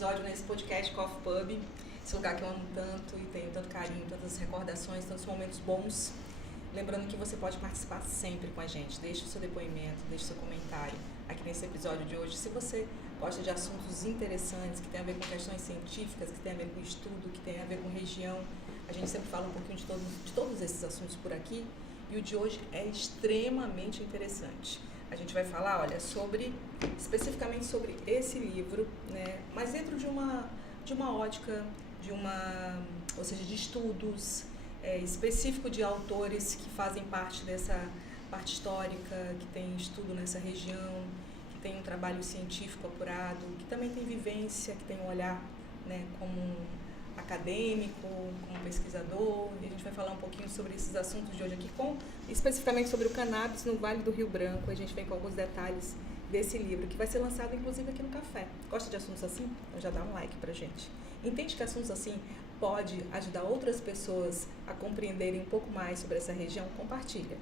episódio nesse podcast Coffee Pub, esse lugar que eu amo tanto e tenho tanto carinho, tantas recordações, tantos momentos bons. Lembrando que você pode participar sempre com a gente. Deixe o seu depoimento, deixe o seu comentário aqui nesse episódio de hoje. Se você gosta de assuntos interessantes, que tem a ver com questões científicas, que tem a ver com estudo, que tem a ver com região, a gente sempre fala um pouquinho de todos esses assuntos por aqui. E o de hoje é extremamente interessante. A gente vai falar, olha, especificamente sobre esse livro, né? Mas dentro de uma ótica, ou seja, de estudos específico de autores que fazem parte dessa parte histórica, que tem estudo nessa região, que tem um trabalho científico apurado, que também tem vivência, que tem um olhar, né, como acadêmico, como pesquisador. E a gente vai falar um pouquinho sobre esses assuntos de hoje aqui, especificamente sobre o cannabis no Vale do Rio Branco. A gente vem com alguns detalhes desse livro, que vai ser lançado inclusive aqui no Café. Gosta de assuntos assim? Então já dá um like pra gente. Entende que assuntos assim pode ajudar outras pessoas a compreenderem um pouco mais sobre essa região? Compartilha.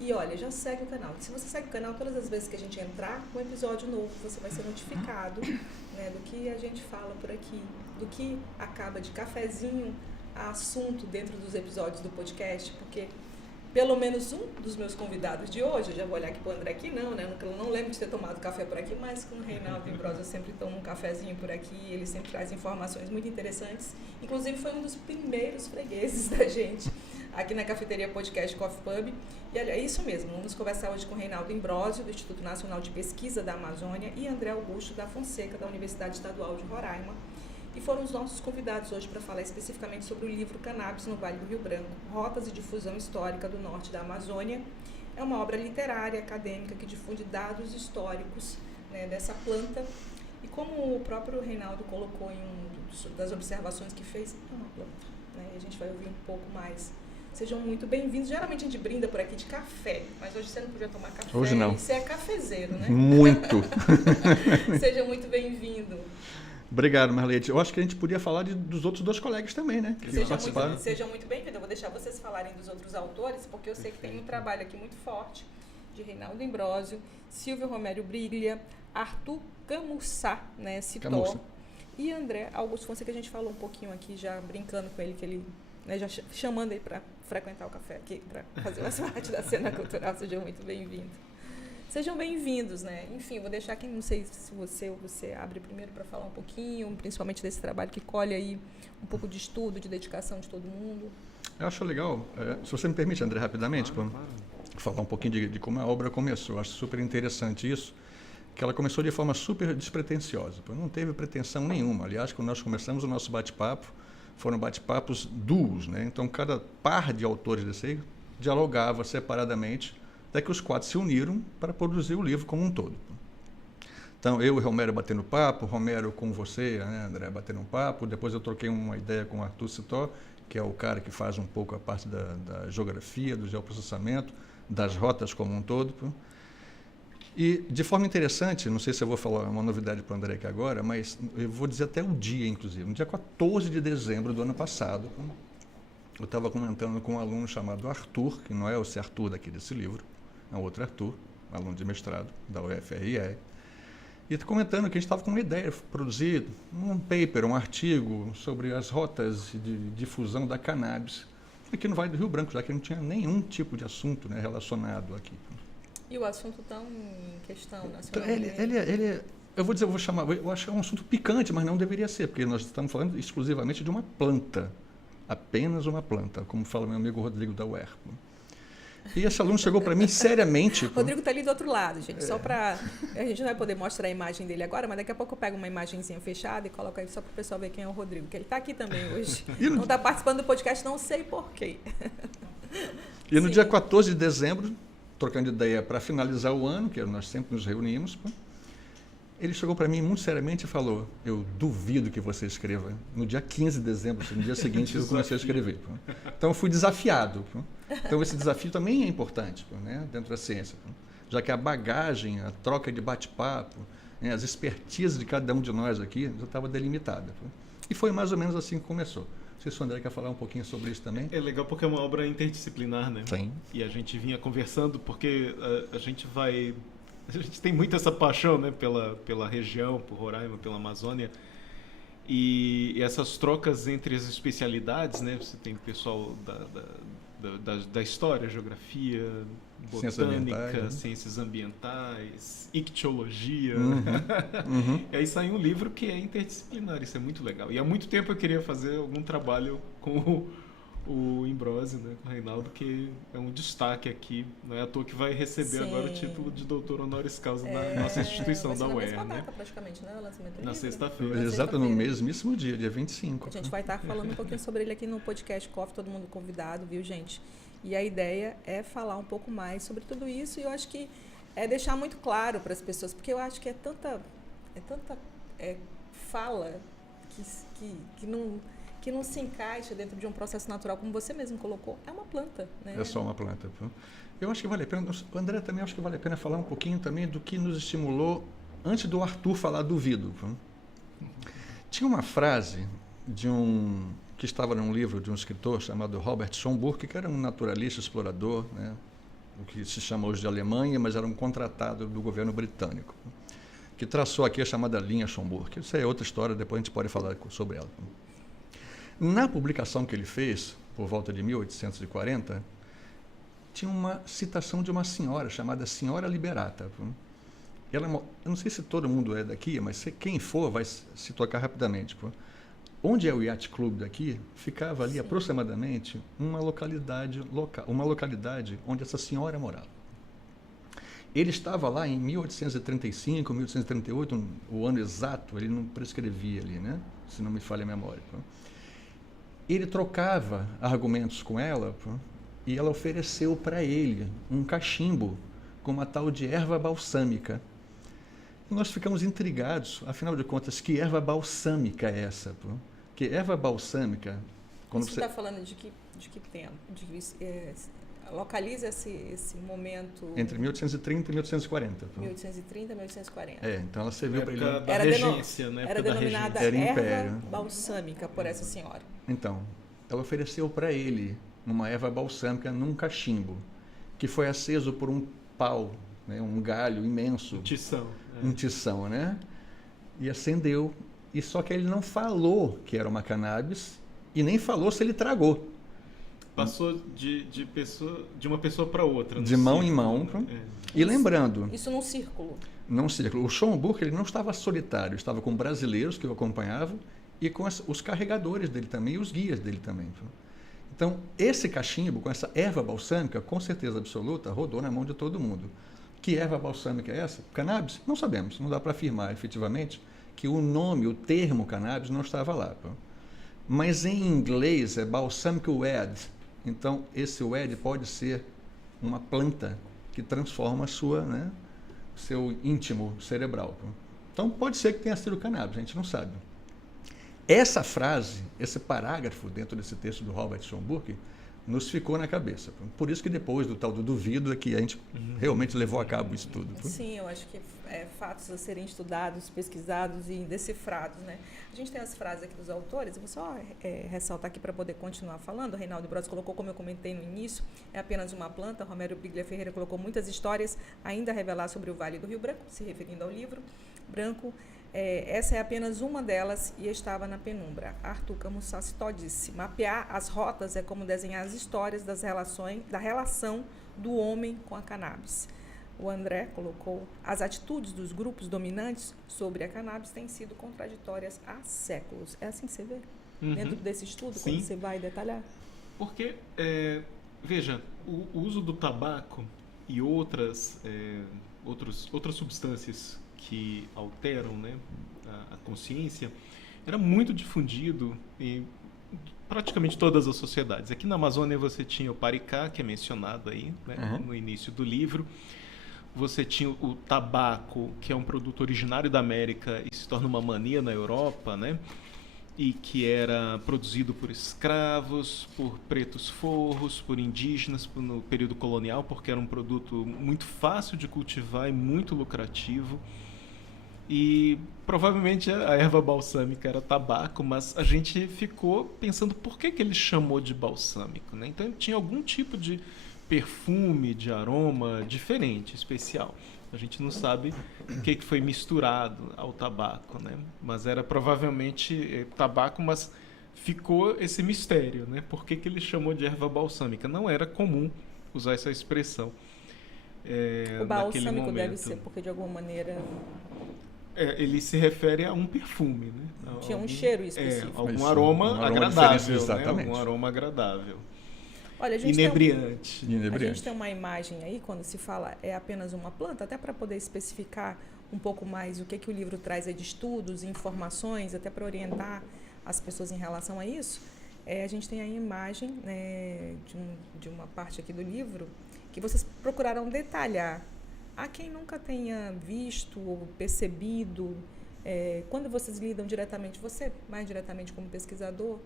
E olha, já segue o canal. Se você segue o canal, todas as vezes que a gente entrar com um episódio novo, você vai ser notificado, né, do que a gente fala por aqui, do que acaba de cafezinho a assunto dentro dos episódios do podcast, porque pelo menos um dos meus convidados de hoje, eu já vou olhar aqui para o André aqui, né? Eu não lembro de ter tomado café por aqui, mas com o Reinaldo D'Ambrosio eu sempre tomo um cafezinho por aqui, ele sempre traz informações muito interessantes. Inclusive foi um dos primeiros fregueses da gente aqui na Cafeteria Podcast Coffee Pub. E olha, é isso mesmo, vamos conversar hoje com o Reinaldo D'Ambrosio, do Instituto Nacional de Pesquisa da Amazônia, e André Augusto da Fonseca, da Universidade Estadual de Roraima. E foram os nossos convidados hoje para falar especificamente sobre o livro Cannabis no Vale do Rio Branco, Rotas e Difusão Histórica do Norte da Amazônia. É uma obra literária, acadêmica, que difunde dados históricos, né, dessa planta. E como o próprio Reinaldo colocou em uma das observações que fez, é uma planta, né, e a gente vai ouvir um pouco mais. Sejam muito bem-vindos. Geralmente a gente brinda por aqui de café, mas hoje você não podia tomar café. Hoje não. Você é cafezeiro, né? Muito. Seja muito bem-vindo. Obrigado, Marlete. Eu acho que a gente podia falar dos outros dois colegas também, né? Sejam muito bem-vindos. Eu vou deixar vocês falarem dos outros autores, porque eu sei que tem um trabalho aqui muito forte de Reinaldo D'Ambrosio, Silvio Romério Briglia, Arthur Camussá, né, Citor, e André Augusto Fonseca, que a gente falou um pouquinho aqui, já brincando com ele, que ele, né, já chamando ele para frequentar o café aqui, para fazer mais parte da cena cultural. Sejam muito bem-vindos. Sejam bem-vindos, né? Enfim, vou deixar quem, não sei se você abre primeiro para falar um pouquinho, principalmente desse trabalho que colhe aí um pouco de estudo, de dedicação de todo mundo. Eu acho legal, se você me permite, André, rapidamente, claro. Falar um pouquinho de como a obra começou. Eu acho super interessante isso, que ela começou de forma super despretensiosa. Não teve pretensão nenhuma. Aliás, quando nós começamos o nosso bate-papo, foram bate-papos duos, né? Então, cada par de autores desse aí dialogava separadamente, até que os quatro se uniram para produzir o livro como um todo. Então, eu e o Romero batendo papo, Romero com você, né, André, batendo um papo. Depois eu troquei uma ideia com o Arthur Citor, que é o cara que faz um pouco a parte da geografia, do geoprocessamento, das rotas como um todo. E, de forma interessante, não sei se eu vou falar uma novidade para o André aqui agora, mas eu vou dizer até o dia, inclusive. No dia 14 de dezembro do ano passado, eu estava comentando com um aluno chamado Arthur, que não é esse Arthur daqui desse livro, é um outro Arthur, aluno de mestrado da UFRE, e comentando que a gente estava com uma ideia de produzir um paper, um artigo sobre as rotas de difusão da cannabis aqui no Vale do Rio Branco, já que não tinha nenhum tipo de assunto, né, relacionado aqui. E o assunto tão em questão nacionalmente? Eu acho que é um assunto picante, mas não deveria ser, porque nós estamos falando exclusivamente de uma planta, apenas uma planta, como fala meu amigo Rodrigo da UERP. E esse aluno chegou para mim seriamente. O Rodrigo está ali do outro lado, gente. Só para. A gente não vai poder mostrar a imagem dele agora, mas daqui a pouco eu pego uma imagenzinha fechada e coloco aí só para o pessoal ver quem é o Rodrigo, que ele está aqui também hoje. Não está participando do podcast, não sei porquê. E no dia 14 de dezembro, trocando ideia para finalizar o ano, que nós sempre nos reunimos, ele chegou para mim muito seriamente e falou: eu duvido que você escreva. No dia 15 de dezembro, no dia seguinte, eu comecei a escrever. Então, eu fui desafiado. Então, esse desafio também é importante, né, dentro da ciência, já que a bagagem, a troca de bate-papo, né, as expertises de cada um de nós aqui já estava delimitada. E foi mais ou menos assim que começou. Não sei se o André quer falar um pouquinho sobre isso também. É legal porque é uma obra interdisciplinar, né? Sim. E a gente vinha conversando porque a gente tem muito essa paixão, né, pela região, por Roraima, pela Amazônia. E essas trocas entre as especialidades, né? Você tem pessoal da história, geografia, botânica, ciências ambientais, ictiologia. E aí sai um livro que é interdisciplinar, isso é muito legal. E há muito tempo eu queria fazer algum trabalho com o Imbrósio, né, com o Reinaldo, que é um destaque aqui. Não é à toa que vai receber agora o título de doutor honoris causa na nossa instituição da UER. Na mesma né? data, praticamente, né? O lançamento do Na livro. sexta-feira. Exato, no mesmíssimo dia 25. A gente vai estar falando um pouquinho sobre ele aqui no podcast Coffee, todo mundo convidado, viu, gente? E a ideia é falar um pouco mais sobre tudo isso, e eu acho que é deixar muito claro para as pessoas, porque eu acho que é tanta fala que não se encaixa dentro de um processo natural, como você mesmo colocou, é uma planta, né? É só uma planta. Eu acho que vale a pena, o André também acho que vale a pena falar um pouquinho também do que nos estimulou antes do Arthur falar do vidro. Tinha uma frase que estava num livro de um escritor chamado Robert Schomburg, que era um naturalista, explorador, né, o que se chama hoje de Alemanha, mas era um contratado do governo britânico, que traçou aqui a chamada linha Schomburg. Isso é outra história, depois a gente pode falar sobre ela. Na publicação que ele fez, por volta de 1840, tinha uma citação de uma senhora chamada Senhora Liberata. Ela, eu não sei se todo mundo é daqui, mas quem for vai se tocar rapidamente. Onde é o Yacht Club daqui, ficava ali aproximadamente uma localidade onde essa senhora morava. Ele estava lá em 1835, 1838, o ano exato, ele não prescrevia ali, né? Se não me falha a memória. Ele trocava argumentos com ela e ela ofereceu para ele um cachimbo com uma tal de erva balsâmica. E nós ficamos intrigados, afinal de contas, que erva balsâmica é essa? Que erva balsâmica... Quando você está falando de que tempo? Localiza esse momento... Entre 1830 e 1840. 1830 e 1840. Então ela serviu para ele... Era regência, né? Era denominada erva balsâmica por essa senhora. Então, ela ofereceu para ele uma erva balsâmica num cachimbo, que foi aceso por um pau, né, um galho imenso. Um tição, né? E acendeu. E só que ele não falou que era uma cannabis e nem falou se ele tragou. Passou de uma pessoa para outra. De mão em mão. E lembrando... Isso num círculo. Num círculo. O Schomburg, ele não estava solitário, estava com brasileiros que o acompanhavam e com os carregadores dele também e os guias dele também. Então, esse cachimbo, com essa erva balsâmica, com certeza absoluta, rodou na mão de todo mundo. Que erva balsâmica é essa? Cannabis? Não sabemos, não dá para afirmar efetivamente que o nome, o termo cannabis não estava lá. Mas em inglês é balsamic weed. Então, esse weed pode ser uma planta que transforma seu íntimo cerebral. Então, pode ser que tenha sido cannabis, a gente não sabe. Essa frase, esse parágrafo dentro desse texto do Robert Schomburg, nos ficou na cabeça. Por isso que depois do tal do duvido é que a gente realmente levou a cabo isso tudo. Sim, eu acho que fatos a serem estudados, pesquisados e decifrados, né? A gente tem as frases aqui dos autores, eu vou só ressaltar aqui para poder continuar falando. O Reinaldo Imbrósio colocou, como eu comentei no início, é apenas uma planta. Romero Biglia Ferreira colocou muitas histórias ainda a revelar sobre o Vale do Rio Branco, se referindo ao livro branco. Essa é apenas uma delas e estava na penumbra. Arthur Camusassitó disse: mapear as rotas é como desenhar as histórias da relação do homem com a cannabis. O André colocou: as atitudes dos grupos dominantes sobre a cannabis têm sido contraditórias há séculos. É assim que você vê? Dentro desse estudo, Sim. quando você vai detalhar? Porque, veja, o uso do tabaco e outras substâncias que alteram, né, a consciência, era muito difundido em praticamente todas as sociedades. Aqui na Amazônia você tinha o paricá, que é mencionado aí, né, no início do livro. Você tinha o tabaco, que é um produto originário da América e se torna uma mania na Europa, né, e que era produzido por escravos, por pretos forros, por indígenas no período colonial, porque era um produto muito fácil de cultivar e muito lucrativo. E provavelmente a erva balsâmica era tabaco, mas a gente ficou pensando por que ele chamou de balsâmico, né? Então tinha algum tipo de perfume, de aroma diferente, especial. A gente não sabe o que foi misturado ao tabaco, né? Mas era provavelmente tabaco, mas ficou esse mistério, né? Por que ele chamou de erva balsâmica? Não era comum usar essa expressão o naquele balsâmico momento. deve ser porque de alguma maneira ele se refere a um perfume, né? tinha um cheiro específico. Algum aroma agradável, né? Exatamente. Algum aroma agradável. Olha, a gente Inebriante. A gente tem uma imagem aí, quando se fala é apenas uma planta, até para poder especificar um pouco mais o que o livro traz aí de estudos, informações, até para orientar as pessoas em relação a isso. A gente tem a imagem, né, de uma parte aqui do livro que vocês procuraram detalhar. Há quem nunca tenha visto ou percebido, quando vocês lidam diretamente, você mais diretamente como pesquisador,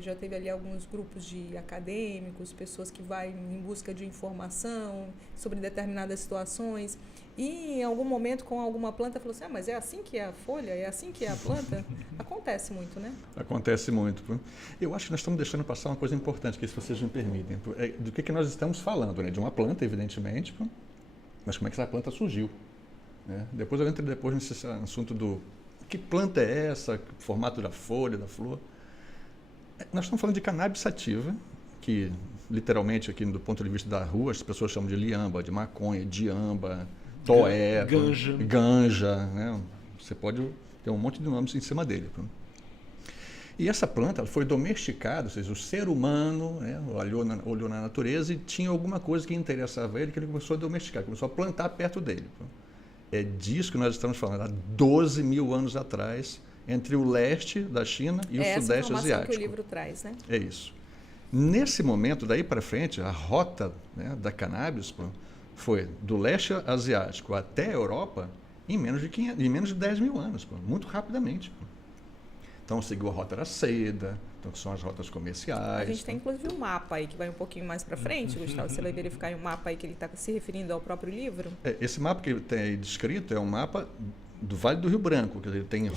já teve ali alguns grupos de acadêmicos, pessoas que vão em busca de informação sobre determinadas situações e em algum momento com alguma planta falou assim, mas é assim que é a folha? É assim que é a planta? Acontece muito, né? Acontece muito. Eu acho que nós estamos deixando passar uma coisa importante, que se vocês me permitem, do que nós estamos falando, né? De uma planta, evidentemente, mas como é que essa planta surgiu? Né? Depois eu entro nesse assunto do que planta é essa, o formato da folha, da flor. Nós estamos falando de cannabis sativa, que literalmente aqui do ponto de vista da rua as pessoas chamam de liamba, de maconha, diamba, toé, ganja, né? Você pode ter um monte de nomes em cima dele. E essa planta ela foi domesticada, ou seja, o ser humano, né, olhou na natureza e tinha alguma coisa que interessava ele, que ele começou a domesticar, começou a plantar perto dele. É disso que nós estamos falando, há 12 mil anos atrás, entre o leste da China e o sudeste asiático. É essa informação que o livro traz, né? É isso. Nesse momento, daí para frente, a rota, né, da cannabis foi do leste asiático até a Europa em menos de 10 mil anos, muito rapidamente. Então, seguiu a rota da seda, então, que são as rotas comerciais. A gente tem, inclusive, um mapa aí, que vai um pouquinho mais para frente, Gustavo. Você vai verificar um mapa aí que ele está se referindo ao próprio livro? Esse mapa que ele tem aí descrito é um mapa do Vale do Rio Branco, que ele tem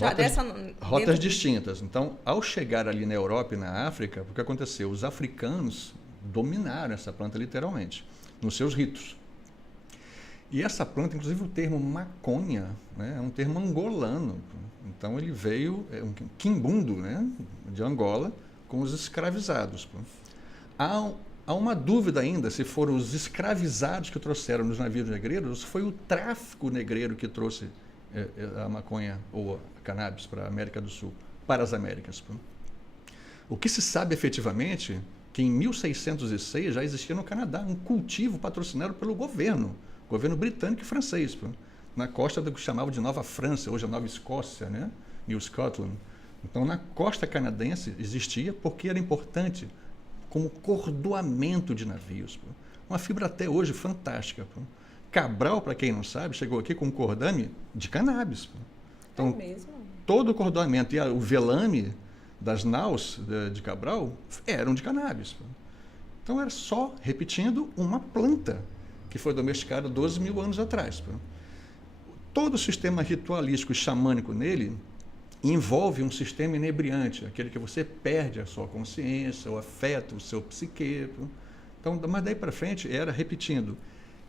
rotas distintas. Então, ao chegar ali na Europa e na África, o que aconteceu? Os africanos dominaram essa planta literalmente, nos seus ritos. E essa planta, inclusive o termo maconha, né, é um termo angolano. Então ele veio, um quimbundo, né, de Angola, com os escravizados. Há uma dúvida ainda se foram os escravizados que trouxeram nos navios negreiros ou se foi o tráfico negreiro que trouxe a maconha ou a cannabis para a América do Sul, para as Américas. O que se sabe efetivamente que em 1606 já existia no Canadá um cultivo patrocinado pelo governo britânico e francês, na costa do que chamavam de Nova França, hoje é Nova Escócia, né? New Scotland. Então, na costa canadense existia porque era importante como cordoamento de navios. Uma fibra até hoje fantástica. Cabral, para quem não sabe, chegou aqui com um cordame de cannabis. Então, é mesmo? todo o cordoamento e o velame das naus de Cabral eram de cannabis. Então, era só, repetindo, uma planta que foi domesticada 12 mil anos atrás. Todo o sistema ritualístico e xamânico nele envolve um sistema inebriante, aquele que você perde a sua consciência, o afeto, o seu psique. Então, mas daí para frente era, repetindo,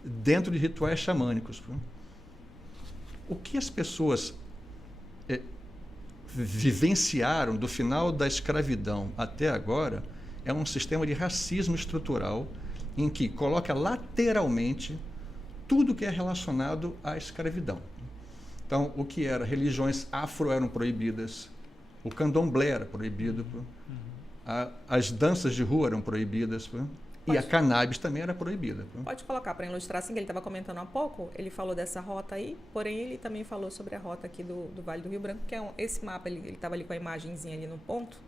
dentro de rituais xamânicos. O que as pessoas vivenciaram do final da escravidão até agora é um sistema de racismo estrutural em que coloca lateralmente tudo que é relacionado à escravidão. Então, o que era religiões afro eram proibidas, o candomblé era proibido, as danças de rua eram proibidas, e a cannabis também era proibida. Pode colocar para ilustrar, assim, que ele estava comentando há pouco, ele falou dessa rota aí, porém ele também falou sobre a rota aqui do Vale do Rio Branco, que é esse mapa, ele estava ali com a imagenzinha ali no ponto.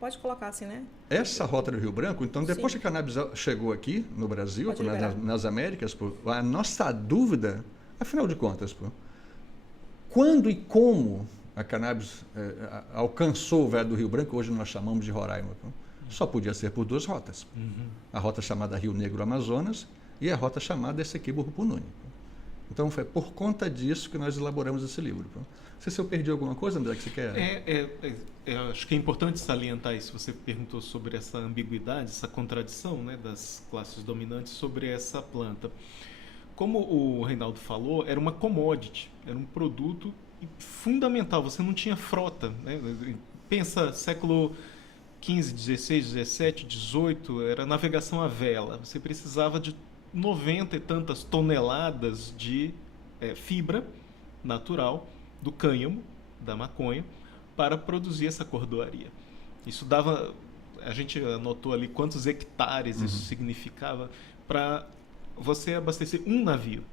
Pode colocar assim, né? Essa rota do Rio Branco, então, depois que a cannabis chegou aqui no Brasil, nas Américas, a nossa dúvida, afinal de contas, quando e como a cannabis alcançou o Vale do Rio Branco, hoje nós chamamos de Roraima, só podia ser por duas rotas. A rota chamada Rio Negro-Amazonas e a rota chamada Essequibo-Rupununi. Então, foi por conta disso que nós elaboramos esse livro. Não sei se eu perdi alguma coisa, André, que você quer... acho que é importante salientar isso. Você perguntou sobre essa ambiguidade, essa contradição, né, das classes dominantes sobre essa planta. como o Reinaldo falou, era uma commodity, era um produto fundamental. Você não tinha frota, né? Pensa século XV, XVI, XVII, XVIII, era navegação à vela. Você precisava de 90 e tantas toneladas de fibra natural do cânhamo, da maconha, para produzir essa cordoaria. Isso dava... A gente anotou ali quantos hectares isso significava para você abastecer um navio.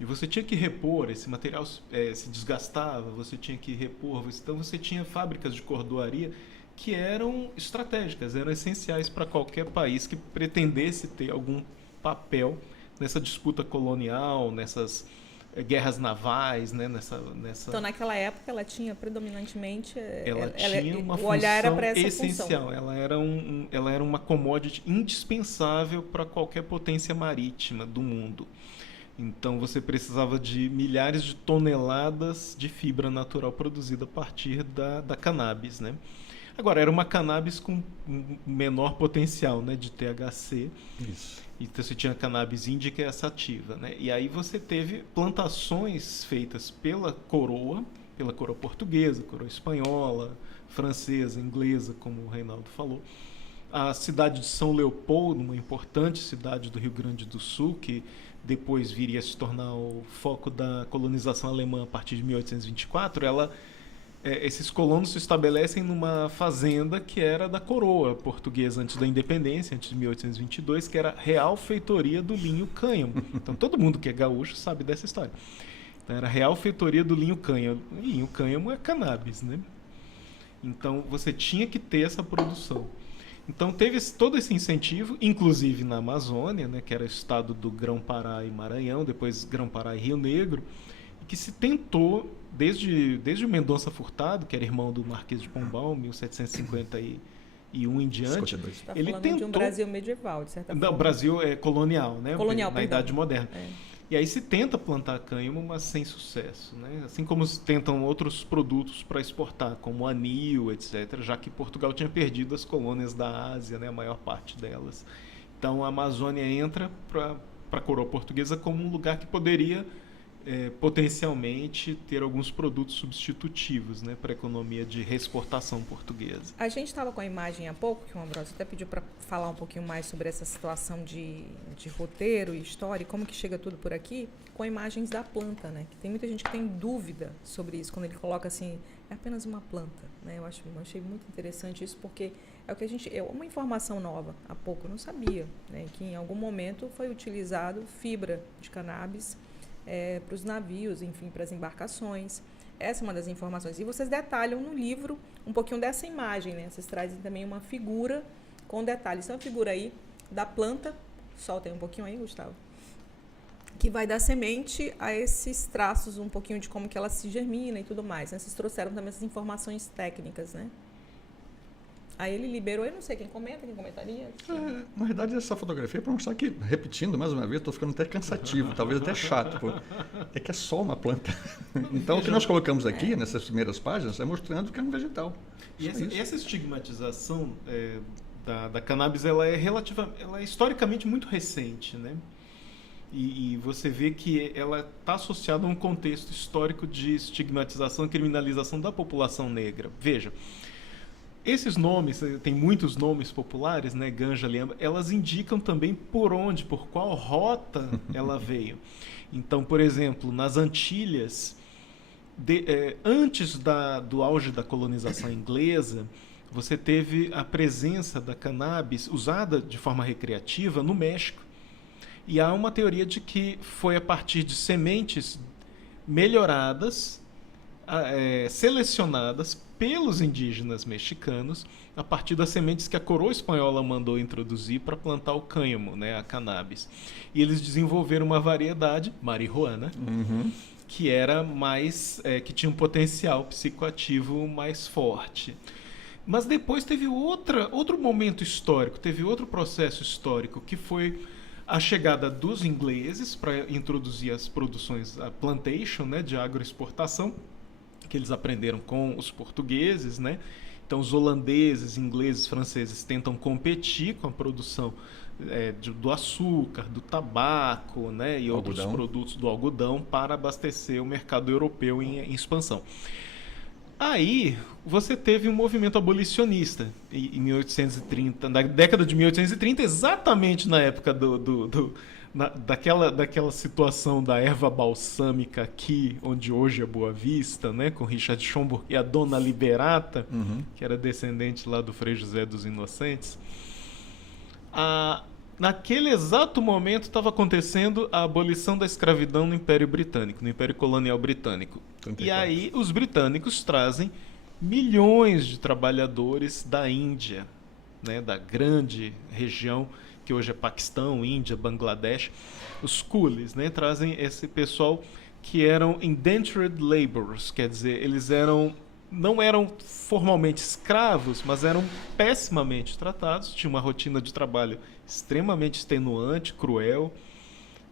E você tinha que repor, esse material se desgastava, você tinha que repor. Então você tinha fábricas de cordoaria que eram estratégicas, eram essenciais para qualquer país que pretendesse ter algum papel nessa disputa colonial, nessas guerras navais, né? nessa... Então, naquela época, ela tinha predominantemente... Ela tinha uma o olhar era função para essa essencial. função. Ela era uma commodity indispensável para qualquer potência marítima do mundo. Então, você precisava de milhares de toneladas de fibra natural produzida a partir da cannabis, né? Agora, era uma cannabis com menor potencial, né, de THC. Isso. Então você tinha a cannabis índica e a sativa, né? E aí você teve plantações feitas pela coroa portuguesa, coroa espanhola, francesa, inglesa, como o Reinaldo falou. A cidade de São Leopoldo, uma importante cidade do Rio Grande do Sul, que depois viria a se tornar o foco da colonização alemã a partir de 1824, esses colonos se estabelecem numa fazenda que era da coroa portuguesa antes da independência, antes de 1822, que era a Real Feitoria do Linho Cânhamo. Então todo mundo que é gaúcho sabe dessa história. Então era a Real Feitoria do Linho Cânhamo. Linho Cânhamo é cannabis, né? Então você tinha que ter essa produção. Então teve todo esse incentivo, inclusive na Amazônia, né, que era o estado do Grão-Pará e Maranhão, depois Grão-Pará e Rio Negro, que se tentou, desde o Mendonça Furtado, que era irmão do Marquês de Pombal, 1751 em diante, 52. Você tá ele falando tentou... de um Brasil medieval, de certa forma. Não, Brasil é colonial, né? Colonial, na perdão. Idade Moderna. É. E aí se tenta plantar cânhamo, mas sem sucesso, né? Assim como se tentam outros produtos para exportar, como anil, etc., já que Portugal tinha perdido as colônias da Ásia, né? A maior parte delas. Então a Amazônia entra para a coroa portuguesa como um lugar que poderia potencialmente ter alguns produtos substitutivos, né, para a economia de reexportação portuguesa. A gente estava com a imagem há pouco, que o Ambrosio até pediu para falar um pouquinho mais sobre essa situação de roteiro e história, e como que chega tudo por aqui, com imagens da planta, né? Que tem muita gente que tem dúvida sobre isso, quando ele coloca assim, é apenas uma planta, né? Eu achei muito interessante isso, porque é o que é uma informação nova, há pouco eu não sabia, né? Que em algum momento foi utilizado fibra de cannabis para os navios, enfim, para as embarcações. Essa é uma das informações. E vocês detalham no livro um pouquinho dessa imagem, né? Vocês trazem também uma figura com detalhes. Então, a figura aí da planta, solta aí um pouquinho aí, Gustavo, que vai dar semente a esses traços, um pouquinho de como que ela se germina e tudo mais, né? Vocês trouxeram também essas informações técnicas, né? Aí ele liberou, eu não sei quem comentaria. Na verdade, essa fotografia é para mostrar que, repetindo mais uma vez, estou ficando até cansativo, talvez até chato, é que é só uma planta. Então, o que nós colocamos aqui, nessas primeiras páginas, é mostrando que é um vegetal. E essa estigmatização da cannabis, ela é historicamente muito recente, né? E você vê que ela está associada a um contexto histórico de estigmatização e criminalização da população negra. Veja, esses nomes, tem muitos nomes populares, né, ganja, liamba, elas indicam também por qual rota ela veio. Então, por exemplo, nas Antilhas, antes do auge da colonização inglesa, você teve a presença da cannabis usada de forma recreativa no México. E há uma teoria de que foi a partir de sementes melhoradas, selecionadas pelos indígenas mexicanos, a partir das sementes que a coroa espanhola mandou introduzir para plantar o cânhamo, né, a cannabis. E eles desenvolveram uma variedade, marihuana, que era que tinha um potencial psicoativo mais forte. Mas depois teve outro momento histórico, teve outro processo histórico, que foi a chegada dos ingleses para introduzir as produções, a plantation, né, de agroexportação, que eles aprenderam com os portugueses, né? Então os holandeses, ingleses, franceses tentam competir com a produção do açúcar, do tabaco, né, e outros produtos do algodão para abastecer o mercado europeu em expansão. Aí você teve um movimento abolicionista em 1830, na década de 1830, exatamente na época daquela situação da erva balsâmica aqui, onde hoje é Boa Vista, né, com Richard Schomburg e a Dona Liberata, que era descendente lá do Frei José dos Inocentes. Naquele exato momento estava acontecendo a abolição da escravidão no Império Britânico, no Império Colonial Britânico. 34. E aí os britânicos trazem milhões de trabalhadores da Índia, né, da grande região que hoje é Paquistão, Índia, Bangladesh. Os coolies, né, trazem esse pessoal que eram indentured laborers, quer dizer, eles não eram formalmente escravos, mas eram pessimamente tratados, tinham uma rotina de trabalho extremamente extenuante, cruel,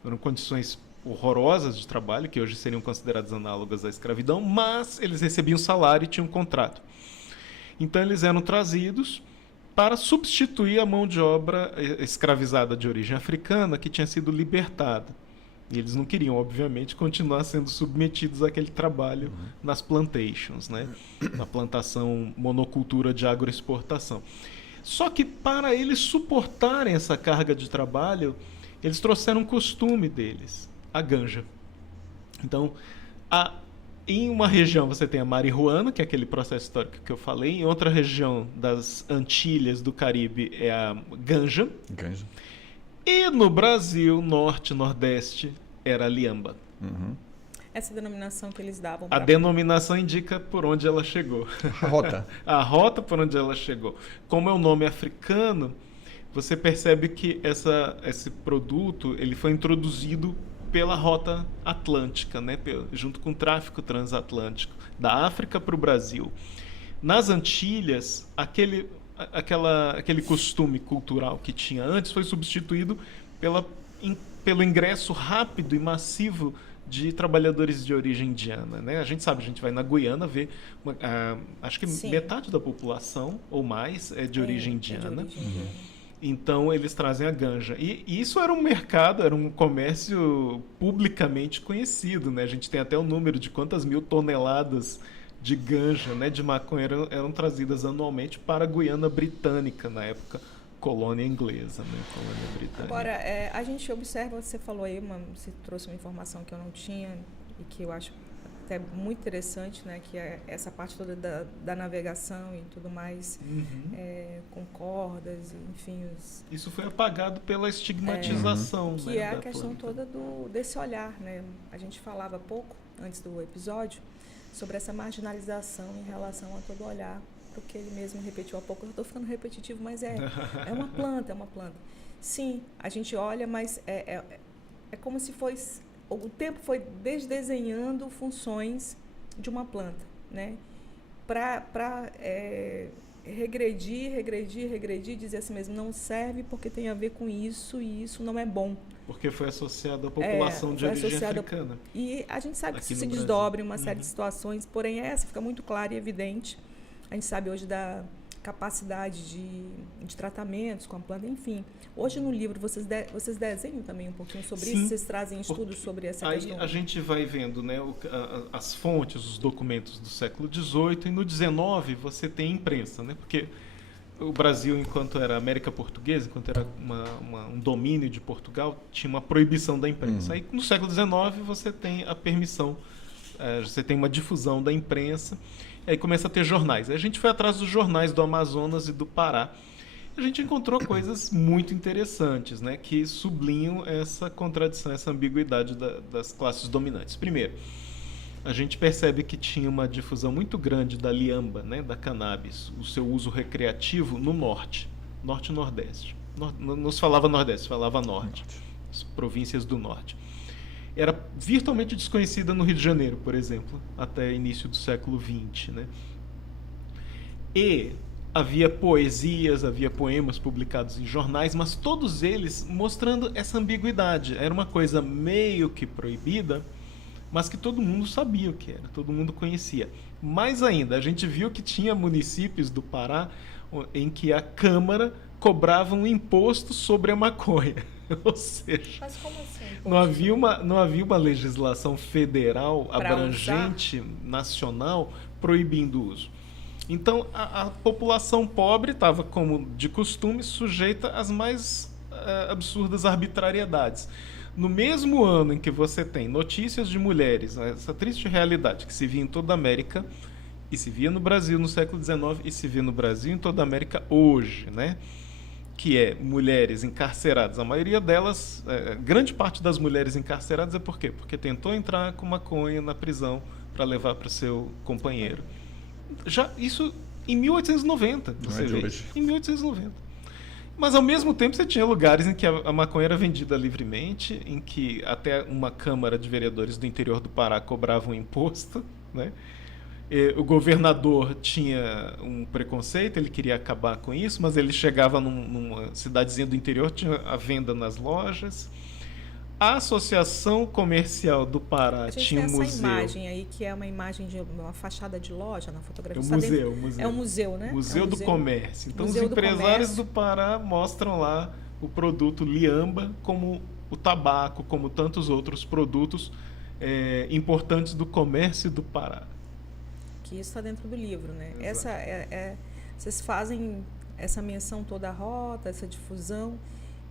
eram condições horrorosas de trabalho, que hoje seriam consideradas análogas à escravidão, mas eles recebiam salário e tinham um contrato. Então eles eram trazidos para substituir a mão de obra escravizada de origem africana que tinha sido libertada. E eles não queriam, obviamente, continuar sendo submetidos àquele trabalho nas plantations, né? Na plantação monocultura de agroexportação. Só que para eles suportarem essa carga de trabalho, eles trouxeram um costume deles, a ganja. Então, em uma região você tem a marihuana, que é aquele processo histórico que eu falei. Em outra região das Antilhas do Caribe é a ganja. E no Brasil, norte, nordeste, era a liamba. Essa denominação que eles davam. A denominação indica por onde ela chegou. A rota. A rota por onde ela chegou. Como é um nome africano, você percebe que esse produto ele foi introduzido pela rota atlântica, né? Junto com o tráfico transatlântico, da África para o Brasil. Nas Antilhas, aquele costume cultural que tinha antes foi substituído pelo ingresso rápido e massivo de trabalhadores de origem indiana, né? A gente sabe, a gente vai na Guiana ver, acho que metade da população ou mais é de origem indiana. Então eles trazem a ganja. E isso era um mercado, era um comércio publicamente conhecido, né? A gente tem até o número de quantas mil toneladas de ganja, né, de maconha eram trazidas anualmente para a Guiana Britânica, na época colônia inglesa, né, colônia britânica. Agora, a gente observa, você falou aí, você trouxe uma informação que eu não tinha e que eu acho até muito interessante, né, que é essa parte toda da navegação e tudo mais, com cordas, enfim. Isso foi apagado pela estigmatização, que é a questão toda desse olhar, né? A gente falava pouco, antes do episódio, sobre essa marginalização em relação a todo olhar, porque ele mesmo repetiu há pouco. Eu estou ficando repetitivo, mas é uma planta, é uma planta. Sim, a gente olha, mas é como se fosse... O tempo foi desdesenhando funções de uma planta, né? Para regredir, dizer assim mesmo, não serve porque tem a ver com isso e isso não é bom. Porque foi associado à população de origem africana. E a gente sabe que isso se desdobra em uma série de situações, porém essa fica muito clara e evidente. A gente sabe hoje da capacidade de tratamentos com a planta, enfim. Hoje no livro vocês desenham também um pouquinho sobre isso? Vocês trazem estudos sobre essa questão? Aí a gente vai vendo, né, as fontes, os documentos do século XVIII, e no XIX você tem imprensa, né, porque o Brasil, enquanto era América Portuguesa, enquanto era um domínio de Portugal, tinha uma proibição da imprensa. Aí no século XIX você tem a permissão, você tem uma difusão da imprensa, e aí começa a ter jornais. Aí a gente foi atrás dos jornais do Amazonas e do Pará. A gente encontrou coisas muito interessantes, né, que sublinham essa contradição, essa ambiguidade das classes dominantes. Primeiro, a gente percebe que tinha uma difusão muito grande da liamba, né, da cannabis, o seu uso recreativo no norte e nordeste. Não se falava nordeste, se falava norte, as províncias do norte. Era virtualmente desconhecida no Rio de Janeiro, por exemplo, até início do século XX, né? E havia poesias, havia poemas publicados em jornais, mas todos eles mostrando essa ambiguidade. Era uma coisa meio que proibida, mas que todo mundo sabia o que era, todo mundo conhecia. Mais ainda, a gente viu que tinha municípios do Pará em que a Câmara cobrava um imposto sobre a maconha. Ou seja, Mas como assim? não havia uma legislação federal Pra abrangente, nacional, proibindo o uso. Então, a população pobre estava, como de costume, sujeita às mais absurdas arbitrariedades. No mesmo ano em que você tem notícias de mulheres, essa triste realidade que se via em toda a América, e se via no Brasil no século XIX, e se via no Brasil em toda a América hoje, né? Que é mulheres encarceradas. A maioria delas, grande parte das mulheres encarceradas é por quê? Porque tentou entrar com maconha na prisão para levar para o seu companheiro. Já isso em 1890, você vê. Em 1890. Mas, ao mesmo tempo, você tinha lugares em que a maconha era vendida livremente, em que até uma Câmara de Vereadores do interior do Pará cobrava um imposto, né? O governador tinha um preconceito, ele queria acabar com isso, mas ele chegava numa cidadezinha do interior, tinha a venda nas lojas. A Associação Comercial do Pará tinha um museu. A gente tem essa imagem aí, que é uma imagem de uma fachada de loja na fotografia. É um museu. É um museu, né? Museu do Comércio. Então, os empresários do Pará mostram lá o produto liamba como o tabaco, como tantos outros produtos importantes do comércio do Pará. Que isso está dentro do livro, né? Exato. Vocês fazem essa menção toda à rota, essa difusão.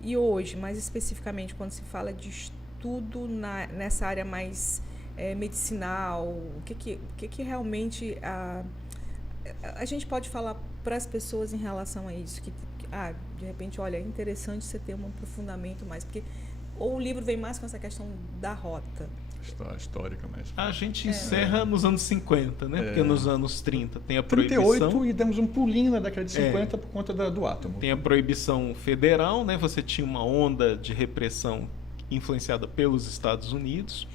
E hoje, mais especificamente, quando se fala de estudo nessa área mais medicinal, o que realmente a gente pode falar para as pessoas em relação a isso? De repente, olha, é interessante você ter um aprofundamento mais, porque ou o livro vem mais com essa questão da rota. Histórica mesmo. A gente encerra nos anos 50, né? Porque nos anos 30 tem a proibição. 38 e demos um pulinho na década de 50 por conta do átomo. Tem a proibição federal, né? Você tinha uma onda de repressão influenciada pelos Estados Unidos.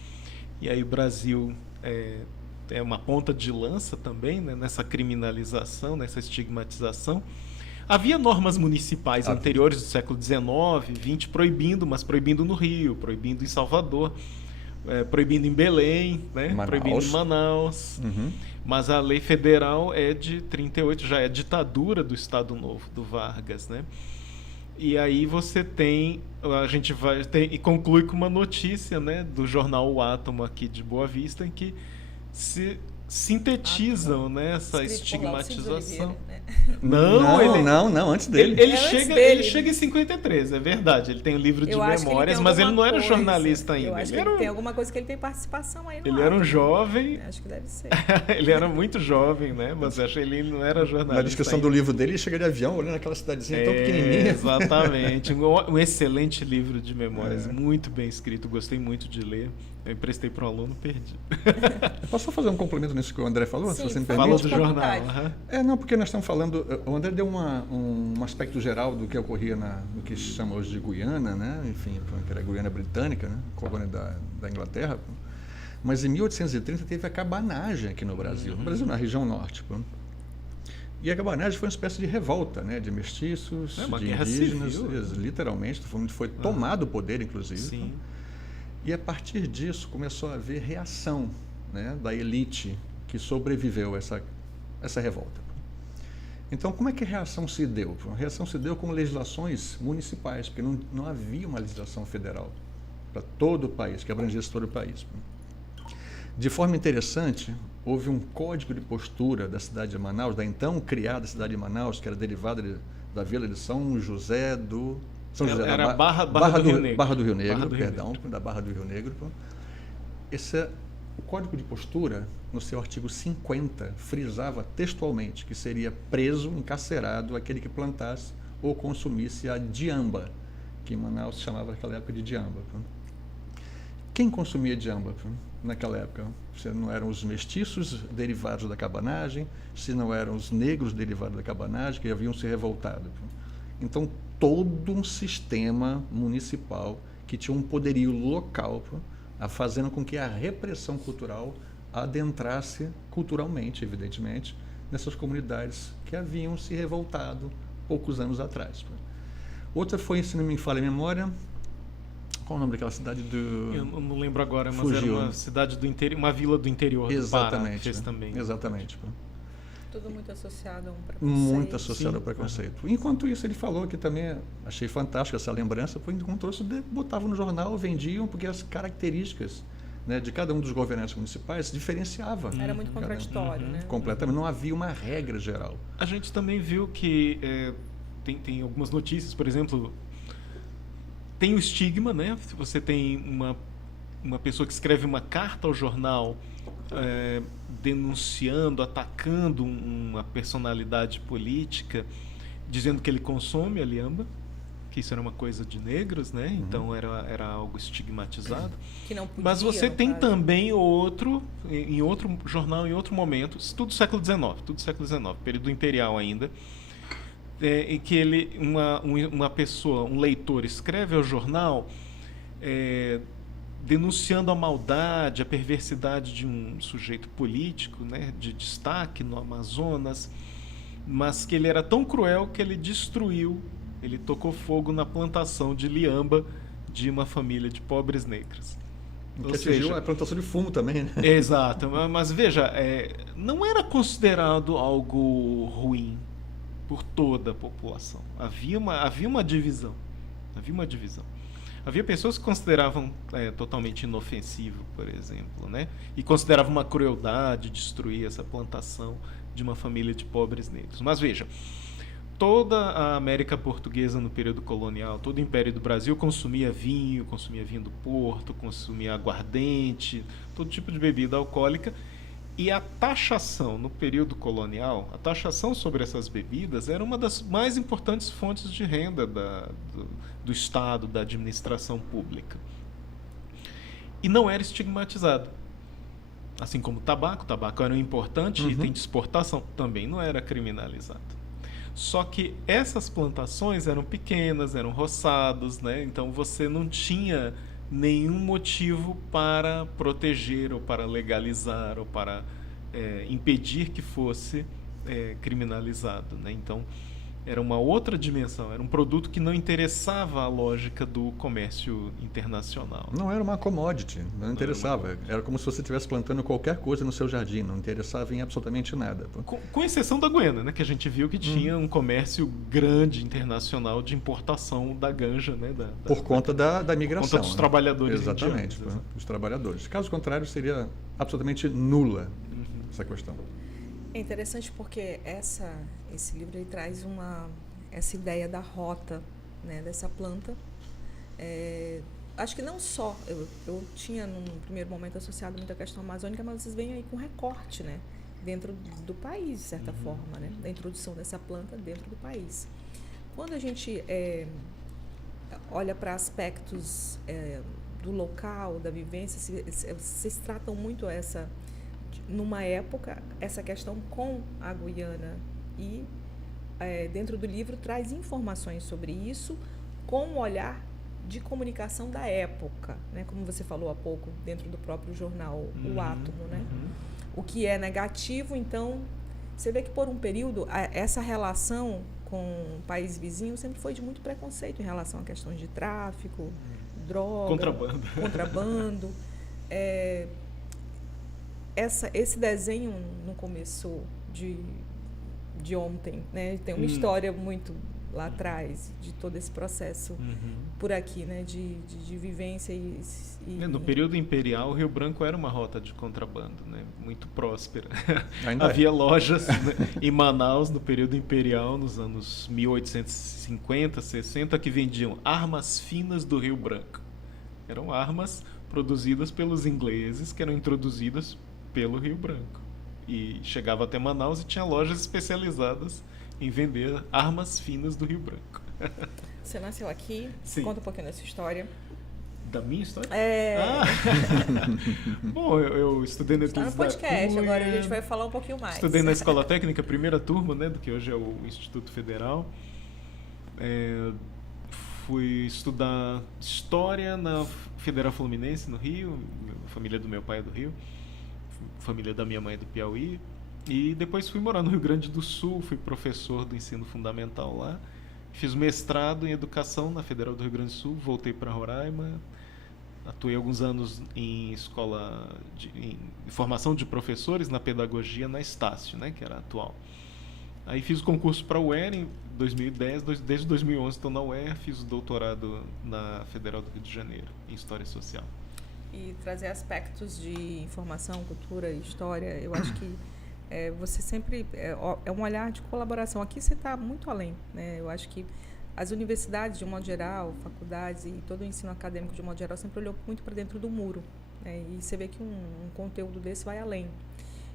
E aí o Brasil é uma ponta de lança também, né? Nessa criminalização, nessa estigmatização. Havia normas municipais anteriores do século XIX, XX, proibindo, mas proibindo no Rio, proibindo em Salvador. Proibindo em Belém, né? Proibindo em Manaus. Uhum. Mas a lei federal é de 38, já é ditadura do Estado Novo, do Vargas, né? E aí você tem, a gente vai e conclui com uma notícia, né, do jornal O Átomo aqui de Boa Vista, em que se sintetizam, né, essa estigmatização. Não, antes dele. Ele chega em 53, é verdade. Ele tem um livro de memórias, mas ele não era jornalista ainda. Eu acho que tem alguma coisa que ele tem participação aí no Ele era um jovem. Acho que deve ser. Ele era muito jovem, né? Mas acho que ele não era jornalista. Na descrição ainda. do livro dele, ele chega de avião, olhando aquela cidadezinha tão pequenininha. Exatamente. Um excelente livro de memórias, muito bem escrito. Gostei muito de ler. Eu emprestei para um aluno, perdi. Eu posso só fazer um complemento nisso que o André falou? Sim, se você me falou permite? do jornal. Não, porque nós estamos falando... O André deu um aspecto geral do que ocorria no que se chama hoje de Guiana, né? Enfim, que era a Guiana Britânica, né? Colônia da Inglaterra. Mas em 1830 teve a cabanagem aqui no Brasil. No Brasil, na região norte. E a cabanagem foi uma espécie de revolta, né? De mestiços, de indígenas. Literalmente, foi tomado o poder, inclusive. Sim. E a partir disso começou a haver reação, né, da elite que sobreviveu a essa revolta. Então, como é que a reação se deu? A reação se deu com legislações municipais, porque não havia uma legislação federal para todo o país, que abrangesse todo o país. De forma interessante, houve um código de postura da cidade de Manaus, da então criada cidade de Manaus, que era derivada da vila de São José do... Era Barra do Rio Negro. Barra do Rio Negro, da Barra do Rio Negro. O Código de Postura, no seu artigo 50, frisava textualmente que seria preso, encarcerado, aquele que plantasse ou consumisse a diamba, que em Manaus se chamava naquela época de diamba. Quem consumia diamba naquela época? Se não eram os mestiços derivados da cabanagem, se não eram os negros derivados da cabanagem, que haviam se revoltado. Então, todo um sistema municipal que tinha um poderio local, fazendo com que a repressão cultural adentrasse culturalmente, evidentemente, nessas comunidades que haviam se revoltado poucos anos atrás. Outra foi, se não me falha a memória, qual o nome daquela cidade do... Eu não lembro agora, mas Fugiu. Era uma cidade do interior, uma vila do interior do Pará, fez também. Exatamente. tudo muito associado a um preconceito. Muito associado ao preconceito. Enquanto isso, ele falou que também, achei fantástico essa lembrança, foi enquanto isso, botavam no jornal, vendiam, porque as características, né, de cada um dos governantes municipais diferenciava. Era muito contraditório, né? Completamente, não havia uma regra geral. A gente também viu que tem algumas notícias, por exemplo, tem o estigma, né? Se você tem uma pessoa que escreve uma carta ao jornal denunciando, atacando uma personalidade política, dizendo que ele consome a liamba, que isso era uma coisa de negros, né? Então era algo estigmatizado. Que não podia, mas você tem também em outro jornal, em outro momento, isso tudo século XIX, período imperial ainda, em que uma pessoa, um leitor, escreve ao jornal denunciando a maldade, a perversidade de um sujeito político, né, de destaque no Amazonas, mas que ele era tão cruel que ele tocou fogo na plantação de liamba de uma família de pobres negras. Que atingiu a plantação de fumo também, né? Exato, mas veja, não era considerado algo ruim por toda a população. Havia uma divisão. Havia pessoas que consideravam totalmente inofensivo, por exemplo, né? E consideravam uma crueldade destruir essa plantação de uma família de pobres negros. Mas veja, toda a América Portuguesa no período colonial, todo o Império do Brasil consumia vinho do Porto, consumia aguardente, todo tipo de bebida alcoólica. E a taxação no período colonial, a taxação sobre essas bebidas era uma das mais importantes fontes de renda do Estado, da administração pública. E não era estigmatizado. Assim como o tabaco era um importante item de exportação, também não era criminalizado. Só que essas plantações eram pequenas, eram roçados, né? Então você não tinha nenhum motivo para proteger ou para legalizar ou para impedir que fosse criminalizado, né? Então era uma outra dimensão, era um produto que não interessava a lógica do comércio internacional. Não era uma commodity, não interessava. Era como se você estivesse plantando qualquer coisa no seu jardim, não interessava em absolutamente nada. Com exceção da Guiana, né, que a gente viu que tinha um comércio grande internacional de importação da ganja, né, por conta da migração. Por conta dos trabalhadores. Exatamente, os trabalhadores. Caso contrário, seria absolutamente nula essa questão. É interessante porque esse livro ele traz essa ideia da rota, né, dessa planta. Acho que não só, eu tinha num primeiro momento associado muito a questão amazônica, mas vocês vêm aí com recorte, né, dentro do país, de certa forma, né, da introdução dessa planta dentro do país. Quando a gente olha para aspectos do local, da vivência, vocês tratam muito numa época, essa questão com a Guiana e dentro do livro traz informações sobre isso com o olhar de comunicação da época, né? Como você falou há pouco, dentro do próprio jornal O Átomo, né? O que é negativo, então, você vê que por um período essa relação com o país vizinho sempre foi de muito preconceito em relação a questões de tráfico, droga, contrabando. Esse desenho não começou de ontem, né? Tem uma história muito lá atrás de todo esse processo por aqui, né? De vivência no período imperial, o Rio Branco era uma rota de contrabando, né? Muito próspera. Ainda havia lojas, né, em Manaus no período imperial, nos anos 1850, 60, que vendiam armas finas do Rio Branco. Eram armas produzidas pelos ingleses que eram introduzidas pelo Rio Branco. E chegava até Manaus e tinha lojas especializadas em vender armas finas do Rio Branco. Você nasceu aqui? Sim. Conta um pouquinho dessa história. Da minha história? Bom, eu estudei na Está no podcast, agora a gente vai falar um pouquinho mais. Estudei na Escola Técnica, primeira turma, né, do que hoje é o Instituto Federal. Fui estudar História na Federal Fluminense, no Rio. A família do meu pai é do Rio. Família da minha mãe é do Piauí. E depois fui morar no Rio Grande do Sul, fui professor do ensino fundamental lá. Fiz mestrado em Educação na Federal do Rio Grande do Sul, voltei para Roraima. atuei alguns anos em escola em formação de professores na pedagogia na Estácio, né, que era a atual. Aí fiz o concurso para a UER em 2010, desde 2011 estou na UER, fiz o doutorado na Federal do Rio de Janeiro, em História Social. E trazer aspectos de informação, cultura e história, eu acho que você sempre... É um olhar de colaboração. Aqui você está muito além, né? Eu acho que as universidades, de um modo geral, faculdades e todo o ensino acadêmico, de um modo geral, sempre olhou muito para dentro do muro, né? E você vê que um conteúdo desse vai além.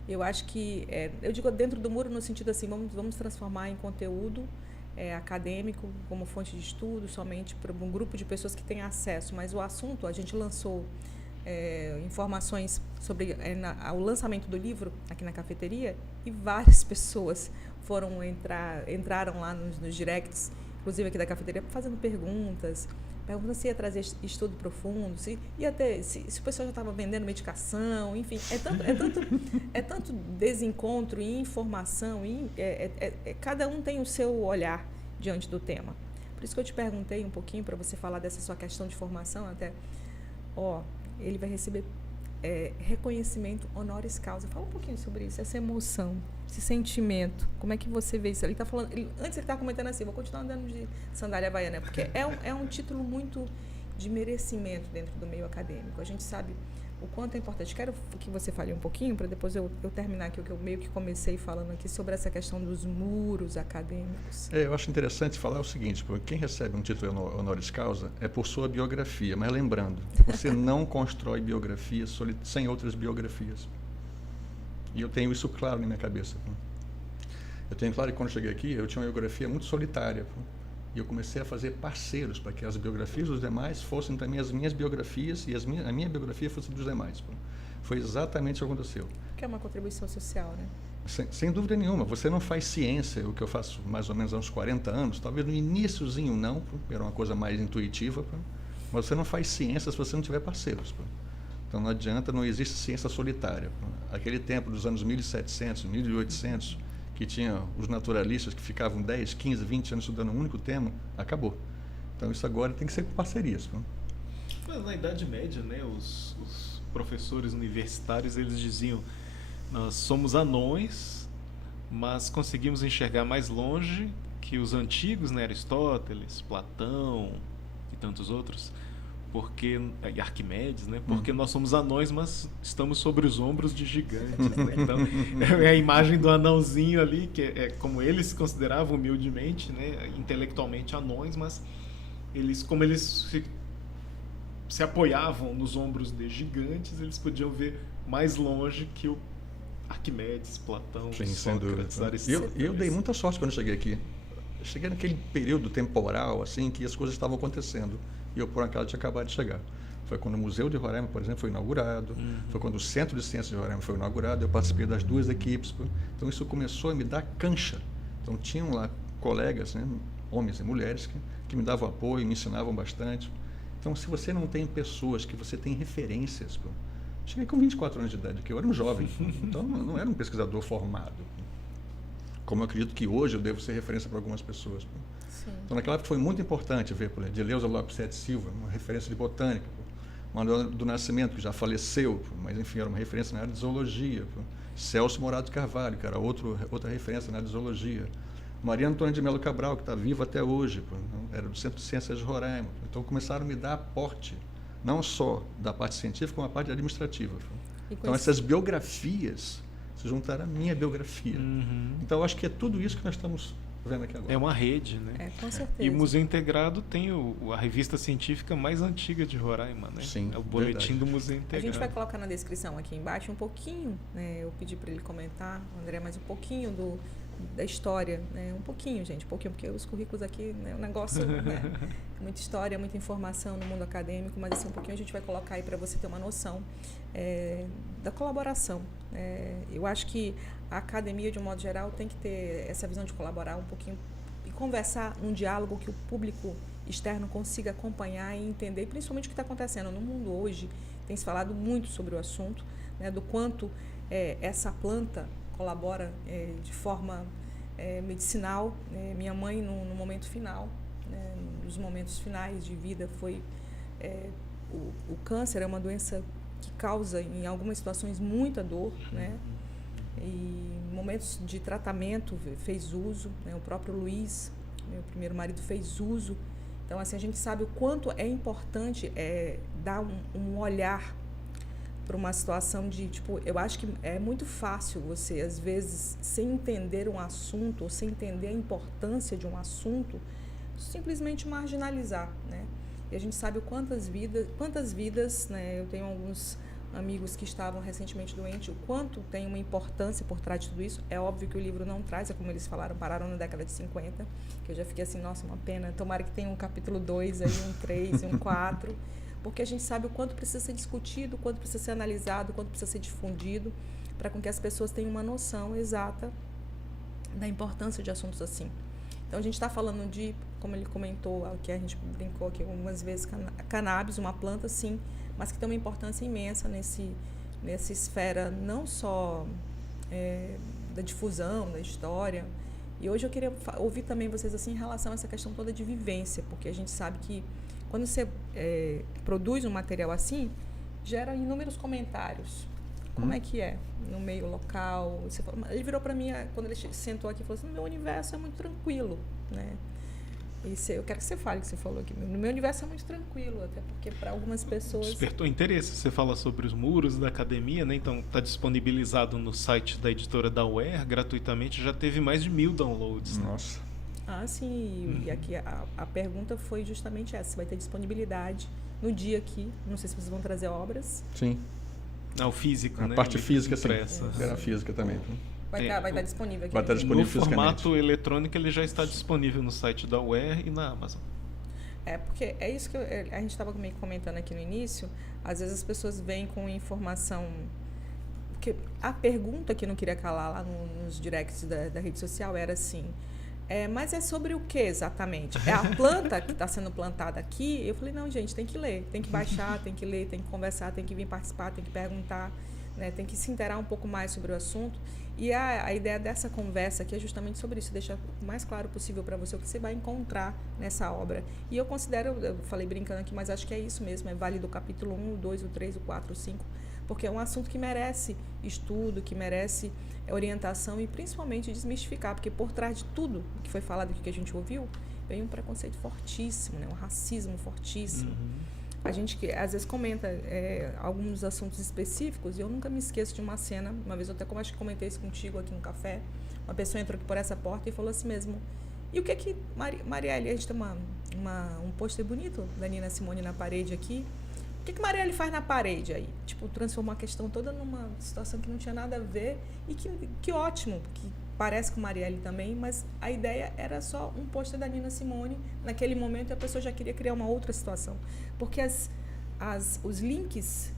Eu acho que, eu digo dentro do muro no sentido assim, vamos transformar em conteúdo acadêmico, como fonte de estudo, somente para um grupo de pessoas que têm acesso. Mas o assunto, a gente lançou informações sobre o lançamento do livro aqui na cafeteria e várias pessoas entraram lá nos directs, inclusive aqui da cafeteria, fazendo perguntas se ia trazer estudo profundo, se o pessoal já estava vendendo medicação, enfim, é tanto desencontro e informação, cada um tem o seu olhar diante do tema. Por isso que eu te perguntei um pouquinho para você falar dessa sua questão de formação, ele vai receber reconhecimento honoris causa. Fala um pouquinho sobre isso, essa emoção, esse sentimento. Como é que você vê isso? Ele está falando, antes ele estava comentando assim, vou continuar andando de sandália havaiana, porque é um título muito de merecimento dentro do meio acadêmico. A gente sabe o quanto é importante. Quero que você fale um pouquinho, para depois eu terminar aqui o que eu meio que comecei falando aqui sobre essa questão dos muros acadêmicos. Eu acho interessante falar o seguinte, porque quem recebe um título honoris causa é por sua biografia, mas lembrando, você não constrói biografia sem outras biografias. E eu tenho isso claro na minha cabeça. Eu tenho claro que quando eu cheguei aqui, eu tinha uma biografia muito solitária. E eu comecei a fazer parceiros para que as biografias dos demais fossem também as minhas biografias e a minha biografia fosse dos demais. Foi exatamente o que aconteceu. Que é uma contribuição social, né? Sem dúvida nenhuma. Você não faz ciência, o que eu faço mais ou menos há uns 40 anos, talvez no iniciozinho não, era uma coisa mais intuitiva, mas você não faz ciência se você não tiver parceiros. Então não adianta, não existe ciência solitária. Aquele tempo dos anos 1700, 1800, que tinha os naturalistas que ficavam 10, 15, 20 anos estudando um único tema, acabou. Então isso agora tem que ser com parcerias. Mas na Idade Média, né, os professores universitários, eles diziam, nós somos anões, mas conseguimos enxergar mais longe que os antigos, né, Aristóteles, Platão e tantos outros, e Arquimedes, né? Porque nós somos anões, mas estamos sobre os ombros de gigantes, né? Então, é a imagem do anãozinho ali, que é como eles se consideravam humildemente, né? Intelectualmente anões, mas como eles se apoiavam nos ombros de gigantes, eles podiam ver mais longe que o Arquimedes, Platão, Sócrates, Aristóteles. Eu dei muita sorte quando eu cheguei aqui. Eu cheguei naquele período temporal, assim, que as coisas estavam acontecendo. E eu, por acaso, tinha acabado de chegar. Foi quando o Museu de Roraima, por exemplo, foi inaugurado. Foi quando o Centro de Ciências de Roraima foi inaugurado. Eu participei das duas equipes. Então, isso começou a me dar cancha. Então, tinham lá colegas, né, homens e mulheres, que me davam apoio, me ensinavam bastante. Então, se você não tem pessoas, que você tem referências... Cheguei com 24 anos de idade, que eu era um jovem. Então, não era um pesquisador formado. Como eu acredito que hoje eu devo ser referência para algumas pessoas. Sim. Então, naquela época foi muito importante ver, por exemplo, Deleuza Lopes Sete Silva, uma referência de botânica, Manuel do Nascimento, que já faleceu, mas enfim, era uma referência na área de zoologia, Celso Mourado de Carvalho, que era outra referência na área de zoologia, Maria Antônia de Melo Cabral, que está viva até hoje, era do Centro de Ciências de Roraima. Então, começaram a me dar aporte, não só da parte científica, como a parte administrativa. Então, essas biografias se juntaram à minha biografia. Então, eu acho que é tudo isso que nós estamos vendo aqui agora. É uma rede, né? Com certeza. E o Museu Integrado tem a revista científica mais antiga de Roraima, né? Sim, é o boletim verdade. do Museu Integrado. A gente vai colocar na descrição aqui embaixo um pouquinho, né? Eu pedi para ele comentar, André, mas um pouquinho da história, né? Um pouquinho, gente, porque os currículos aqui, né? O negócio, né? Muita história, muita informação no mundo acadêmico, mas assim, um pouquinho a gente vai colocar aí para você ter uma noção da colaboração. Eu acho que a academia, de um modo geral, tem que ter essa visão de colaborar um pouquinho e conversar num diálogo que o público externo consiga acompanhar e entender, principalmente o que está acontecendo no mundo hoje. Tem se falado muito sobre o assunto, né, do quanto essa planta colabora de forma medicinal. Minha mãe, no momento final, nos momentos finais de vida, foi o câncer é uma doença que causa, em algumas situações, muita dor, né? E momentos de tratamento fez uso, né? O próprio Luiz, meu primeiro marido, fez uso. Então, assim, a gente sabe o quanto é importante dar um olhar para uma situação de, tipo, eu acho que é muito fácil você, às vezes, sem entender um assunto, ou sem entender a importância de um assunto, simplesmente marginalizar, né? E a gente sabe quantas vidas, né? Eu tenho alguns amigos que estavam recentemente doentes, o quanto tem uma importância por trás de tudo isso. É óbvio que o livro não traz, é como eles falaram, pararam na década de 50, que eu já fiquei assim, nossa, uma pena, tomara que tenha um capítulo 2, aí, um 3 e um 4, porque a gente sabe o quanto precisa ser discutido, o quanto precisa ser analisado, o quanto precisa ser difundido, para com que as pessoas tenham uma noção exata da importância de assuntos assim. Então, a gente está falando de, como ele comentou, que a gente brincou aqui algumas vezes, cannabis, uma planta, sim, mas que tem uma importância imensa nessa esfera, não só da difusão, da história. E hoje eu queria ouvir também vocês assim, em relação a essa questão toda de vivência, porque a gente sabe que quando você produz um material assim, gera inúmeros comentários. Como é que é no meio local? Ele virou para mim, quando ele sentou aqui, e falou assim, no meu universo é muito tranquilo, né? E eu quero que você fale o que você falou aqui. No meu universo é muito tranquilo, até porque para algumas pessoas... Despertou interesse. Você fala sobre os muros da academia, né? Então está disponibilizado no site da editora da UER, gratuitamente. Já teve mais de 1000 downloads. Nossa. Ah, sim. E aqui a pergunta foi justamente essa. Vai ter disponibilidade no dia aqui. Não sei se vocês vão trazer obras. Sim. O físico, né? A parte física, sim. Impressa. Era física também. Vai estar disponível aqui. Vai estar disponível no fisicamente. formato eletrônico, ele já está disponível no site da UER e na Amazon. Porque é isso que a gente estava meio comentando aqui no início. Às vezes as pessoas vêm com informação... Porque a pergunta que não queria calar lá nos directs da rede social era assim... mas é sobre o que exatamente? É a planta que está sendo plantada aqui? Eu falei, não, gente, tem que ler, tem que baixar, tem que ler, tem que conversar, tem que vir participar, tem que perguntar, né? Tem que se inteirar um pouco mais sobre o assunto. E a ideia dessa conversa aqui é justamente sobre isso, deixar o mais claro possível para você o que você vai encontrar nessa obra. E eu considero, eu falei brincando aqui, mas acho que é isso mesmo, é válido o capítulo 1, o 2, o 3, o 4, o 5, porque é um assunto que merece estudo, que merece orientação e principalmente desmistificar, porque por trás de tudo que foi falado aqui que a gente ouviu, vem um preconceito fortíssimo, né? Um racismo fortíssimo. A gente que às vezes comenta alguns assuntos específicos, e eu nunca me esqueço de uma cena, uma vez eu até acho que comentei isso contigo aqui no café, uma pessoa entrou aqui por essa porta e falou assim mesmo, e o que Marielle, a gente tem um pôster bonito da Nina Simone na parede aqui, o que Marielle faz na parede aí? Tipo, transformou a questão toda numa situação que não tinha nada a ver e que ótimo, que parece com Marielle também, mas a ideia era só um pôster da Nina Simone. Naquele momento a pessoa já queria criar uma outra situação, porque os links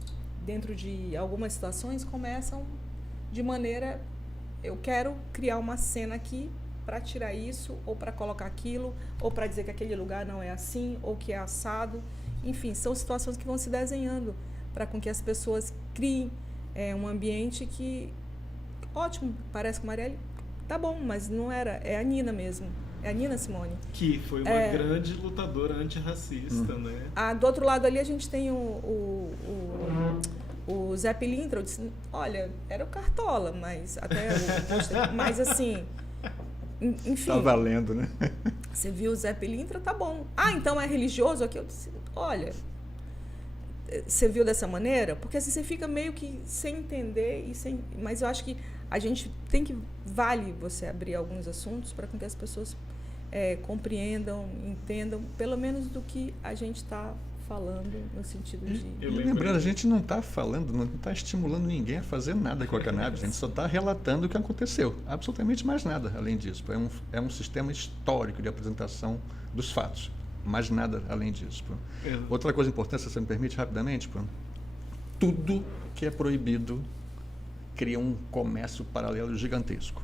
dentro de algumas situações começam de maneira, eu quero criar uma cena aqui para tirar isso, ou para colocar aquilo, ou para dizer que aquele lugar não é assim, ou que é assado. Enfim, são situações que vão se desenhando para com que as pessoas criem um ambiente que, ótimo, parece com Marielle, tá bom, mas não era, é a Nina mesmo, é a Nina Simone. Que foi uma grande lutadora antirracista, né? Do outro lado ali a gente tem o Zé Pilintra, eu disse, olha, era o Cartola, mas até mas assim, enfim. Tá valendo, né? Você viu o Zé Pilintra, tá bom. Então é religioso aqui? Eu disse, olha, você viu dessa maneira? Porque assim, você fica meio que sem entender, mas eu acho que a gente vale você abrir alguns assuntos para que as pessoas compreendam, entendam, pelo menos do que a gente está falando, no sentido de... E lembrando, a gente não está falando, não está estimulando ninguém a fazer nada com a cannabis, a gente só está relatando o que aconteceu, absolutamente mais nada além disso. É um sistema histórico de apresentação dos fatos, mais nada além disso. Outra coisa importante, se você me permite rapidamente, tudo que é proibido cria um comércio paralelo gigantesco.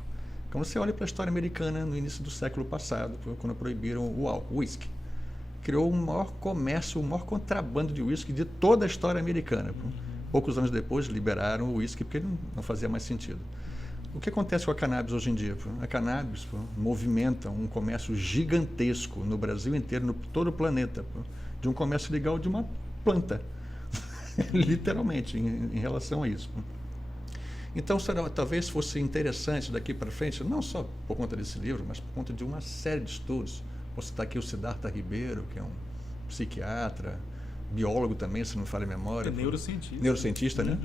Quando você olha para a história americana no início do século passado, quando proibiram o uísque, criou o maior comércio, o maior contrabando de uísque de toda a história americana. Poucos anos depois liberaram o uísque porque não fazia mais sentido. O que acontece com a cannabis hoje em dia? A cannabis movimenta um comércio gigantesco no Brasil inteiro, no todo o planeta, de um comércio legal de uma planta. literalmente, em relação a isso. Então, talvez fosse interessante daqui para frente, não só por conta desse livro, mas por conta de uma série de estudos. Vou citar aqui o Siddhartha Ribeiro, que é um psiquiatra, biólogo também, se não me falha a memória. É neurocientista. Neurocientista, né?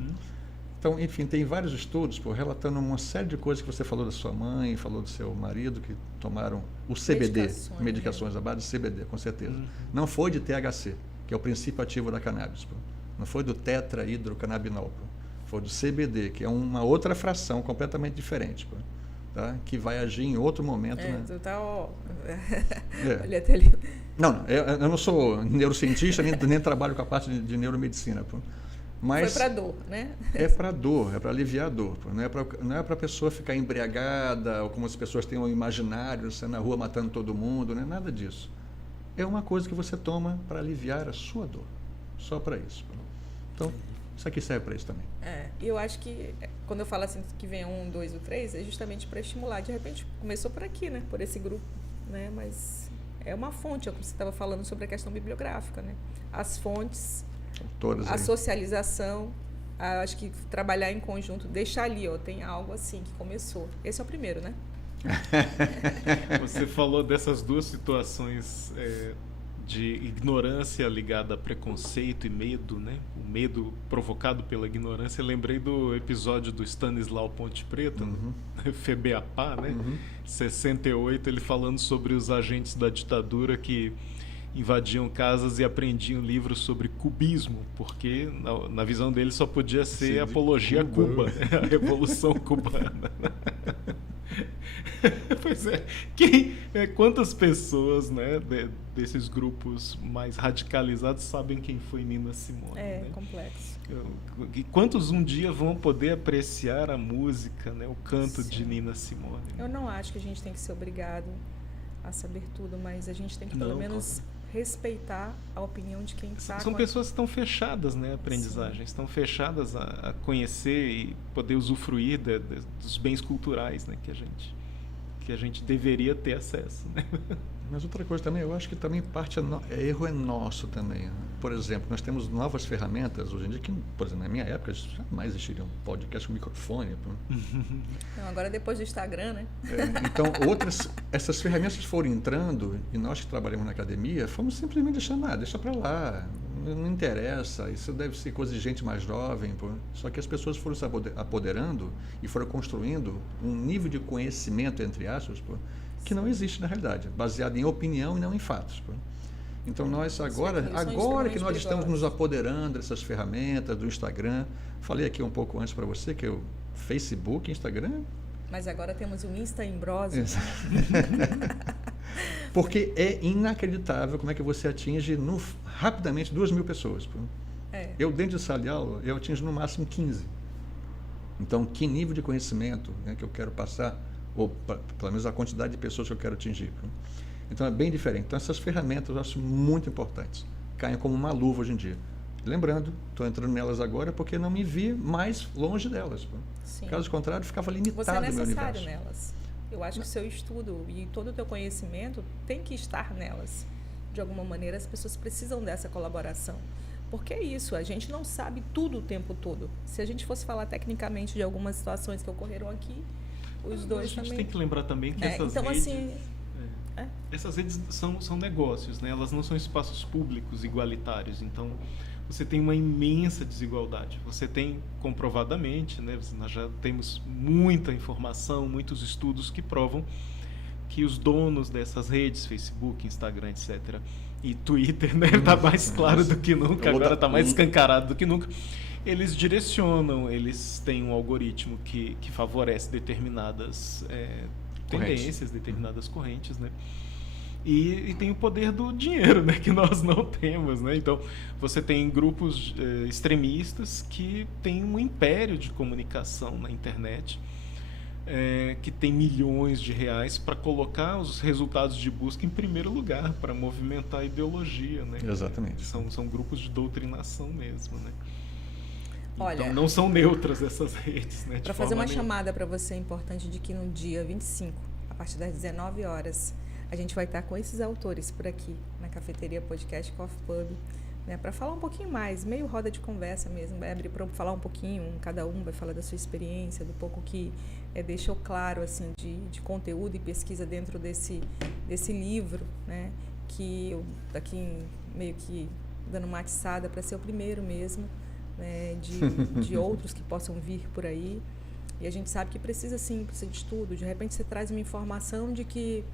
Então, enfim, tem vários estudos relatando uma série de coisas que você falou da sua mãe, falou do seu marido, que tomaram o CBD, medicações à base de CBD, com certeza. Não foi de THC, que é o princípio ativo da cannabis. Não foi do tetrahidrocannabinol. Foi do CBD, que é uma outra fração completamente diferente, tá? Que vai agir em outro momento. Né? Tu tá, Olha até ali. Não, eu não sou neurocientista, nem trabalho com a parte de neuromedicina. Mas foi para dor, né? É para dor, é para aliviar a dor. Não é para a pessoa ficar embriagada, ou como as pessoas têm um imaginário, você na rua matando todo mundo, não é nada disso. É uma coisa que você toma para aliviar a sua dor. Só para isso. Então, isso aqui serve para isso também. Eu acho que quando eu falo assim que vem 1, 2 ou 3, é justamente para estimular. De repente começou por aqui, né? Por esse grupo, né? Mas é uma fonte, como você estava falando sobre a questão bibliográfica, né? As fontes, todas a socialização, acho que trabalhar em conjunto, deixar ali, tem algo assim que começou. Esse é o primeiro, né? Você falou dessas duas situações de ignorância ligada a preconceito e medo, né? O medo provocado pela ignorância. Eu lembrei do episódio do Stanislau Ponte Preta, FEBEAPA, né? 68, ele falando sobre os agentes da ditadura que invadiam casas e aprendiam livros sobre cubismo, porque na visão dele só podia ser apologia a Cuba, a Revolução Cubana. Pois é. Quantas pessoas, né, desses grupos mais radicalizados sabem quem foi Nina Simone? Né? Complexo. E quantos um dia vão poder apreciar a música, né, o canto de Nina Simone? Eu não acho que a gente tem que ser obrigado a saber tudo, mas a gente tem que pelo menos respeitar a opinião de quem está. São pessoas que estão fechadas, né, à aprendizagem, estão fechadas a conhecer e poder usufruir dos bens culturais, né, que a gente deveria ter acesso, né? Mas outra coisa também, eu acho que também erro é nosso também. Por exemplo, nós temos novas ferramentas hoje em dia que, por exemplo, na minha época jamais existiria um podcast com microfone. Não, agora depois do Instagram, né? Então, essas ferramentas foram entrando e nós que trabalhamos na academia fomos simplesmente deixando, deixa para lá, não interessa, isso deve ser coisa de gente mais jovem. Só que as pessoas foram se apoderando e foram construindo um nível de conhecimento, entre aspas, que não existe na realidade, baseado em opinião e não em fatos. Então nós agora que nós estamos nos apoderando dessas ferramentas, do Instagram, falei aqui um pouco antes para você que o Facebook, Instagram... Mas agora temos o Insta Imbrose. Porque é inacreditável como é que você atinge rapidamente 2.000 pessoas. Eu dentro de sala de aula, eu atingo no máximo 15. Então, que nível de conhecimento, né, que eu quero passar, ou pelo menos a quantidade de pessoas que eu quero atingir. Então é bem diferente. Então essas ferramentas eu acho muito importantes. Caem como uma luva hoje em dia. Lembrando, estou entrando nelas agora porque não me vi mais longe delas. Sim. Caso contrário, ficava limitado Você é no meu universo. necessário nelas. Eu acho que o seu estudo e todo o teu conhecimento tem que estar nelas. De alguma maneira, as pessoas precisam dessa colaboração. Porque é isso, a gente não sabe tudo o tempo todo. Se a gente fosse falar tecnicamente de algumas situações que ocorreram aqui, os dois também... A gente tem que lembrar também que essas então, redes... assim, essas redes são negócios, né? Elas não são espaços públicos igualitários. Então, você tem uma imensa desigualdade. Você tem, comprovadamente, né? Nós já temos muita informação, muitos estudos que provam que os donos dessas redes, Facebook, Instagram, etc., e Twitter, né? Está mais claro do que nunca, agora está mais escancarado do que nunca. Eles direcionam, eles têm um algoritmo que favorece determinadas tendências, determinadas correntes, né? E tem o poder do dinheiro, né? Que nós não temos, né? Então, você tem grupos extremistas que têm um império de comunicação na internet, que tem milhões de reais para colocar os resultados de busca em primeiro lugar, para movimentar a ideologia, né? Exatamente. São grupos de doutrinação mesmo, né? Olha, então, não são neutras essas redes, né? Para fazer uma chamada para você importante de que no dia 25, a partir das 19 horas, a gente vai estar com esses autores por aqui, na Cafeteria Podcast Coffee Pub, né, para falar um pouquinho mais, meio roda de conversa mesmo, vai abrir para falar um pouquinho, cada um vai falar da sua experiência, do pouco que deixou claro assim, de conteúdo e pesquisa dentro desse livro, né, que eu daqui meio que dando uma atiçada para ser o primeiro mesmo, né, de outros que possam vir por aí. E a gente sabe que precisa sim, precisa de estudo. De repente você traz uma informação de que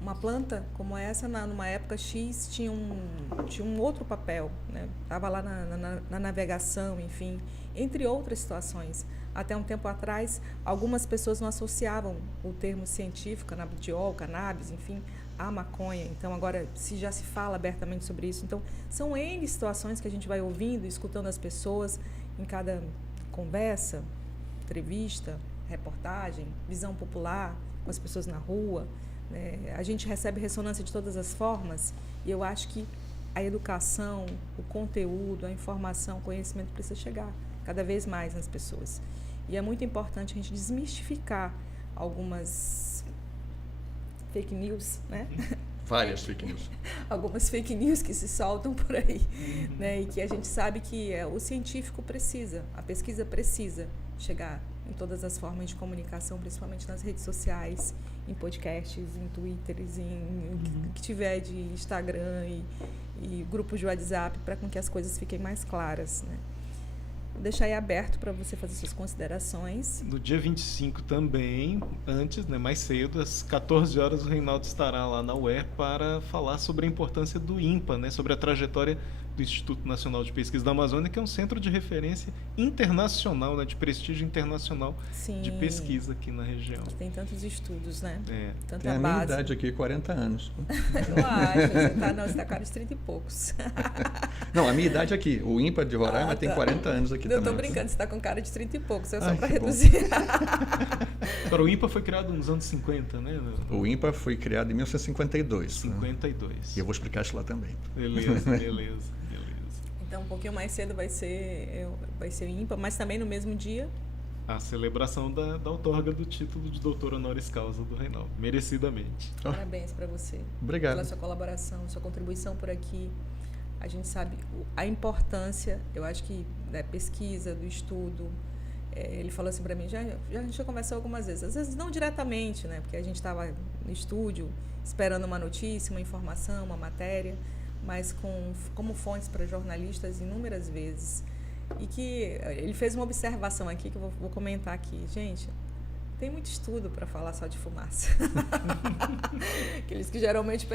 uma planta como essa, numa época X, tinha um outro papel, né? Estava lá na navegação, enfim, entre outras situações. Até um tempo atrás, algumas pessoas não associavam o termo científico, canabidiol, cannabis, enfim, à maconha. Então, agora já se fala abertamente sobre isso. Então, são N situações que a gente vai ouvindo, escutando as pessoas em cada conversa, entrevista, reportagem, visão popular, com as pessoas na rua. A gente recebe ressonância de todas as formas e eu acho que a educação, o conteúdo, a informação, o conhecimento precisa chegar cada vez mais nas pessoas. E é muito importante a gente desmistificar algumas fake news, né? Várias fake news. Algumas fake news que se soltam por aí, né? E que a gente sabe que o científico precisa, a pesquisa precisa chegar em todas as formas de comunicação, principalmente nas redes sociais, em podcasts, em twitters, em que tiver de Instagram e grupos de WhatsApp, para com que as coisas fiquem mais claras, né? Vou deixar aí aberto para você fazer suas considerações. No dia 25 também, antes, né, mais cedo, às 14 horas, o Reinaldo estará lá na UER para falar sobre a importância do INPA, né, sobre a trajetória do Instituto Nacional de Pesquisa da Amazônia, que é um centro de referência internacional, né, de prestígio internacional. Sim. De pesquisa aqui na região. Tem tantos estudos, né? Tanta tem a base. minha idade aqui, 40 anos. Eu acho, você está cara de 30 e poucos. Não, a minha idade aqui, o INPA de Roraima tem 40 anos aqui também. Eu estou brincando, você está com cara de 30 e poucos, só para reduzir. Agora, o INPA foi criado nos anos 50, né? O INPA foi criado em 1952. 52. Né? E eu vou explicar isso lá também. Beleza. Então, um pouquinho mais cedo vai ser o INPA, mas também no mesmo dia... A celebração da outorga do título de doutor honoris causa do Reinaldo, merecidamente. Parabéns para você. Obrigado. Pela sua colaboração, sua contribuição por aqui. A gente sabe a importância, eu acho que da pesquisa, do estudo. Ele falou assim para mim, a gente já conversou algumas vezes, às vezes não diretamente, né, porque a gente estava no estúdio esperando uma notícia, uma informação, uma matéria, mas como fontes para jornalistas inúmeras vezes. E que ele fez uma observação aqui, que eu vou comentar aqui. Gente, tem muito estudo para falar só de fumaça. Aqueles que geralmente...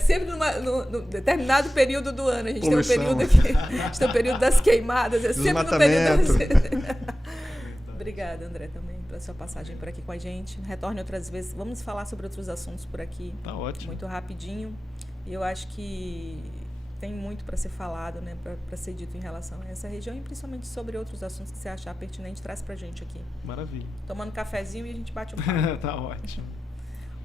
sempre num determinado período do ano. A gente tem um período aqui, a gente tem um período das queimadas. É sempre no período Obrigada, André, também, pela sua passagem por aqui com a gente. Retorne outras vezes. Vamos falar sobre outros assuntos por aqui. Tá ótimo. Muito rapidinho. E eu acho que tem muito para ser falado, né, para ser dito em relação a essa região e principalmente sobre outros assuntos que você achar pertinente, traz para a gente aqui. Maravilha. Tomando um cafezinho e a gente bate um papo. Tá ótimo.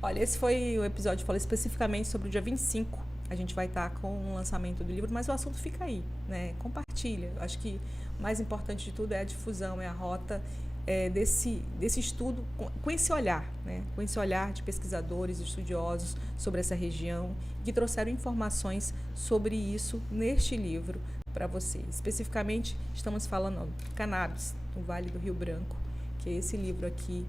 Olha, esse foi o episódio que falou especificamente sobre o dia 25. A gente vai estar com o lançamento do livro, mas o assunto fica aí, né? Compartilha. Eu acho que o mais importante de tudo é a difusão, é a rota desse estudo com esse olhar, né? Com esse olhar de pesquisadores, estudiosos sobre essa região, que trouxeram informações sobre isso neste livro para você. Especificamente, estamos falando do cannabis, no Vale do Rio Branco, que é esse livro aqui.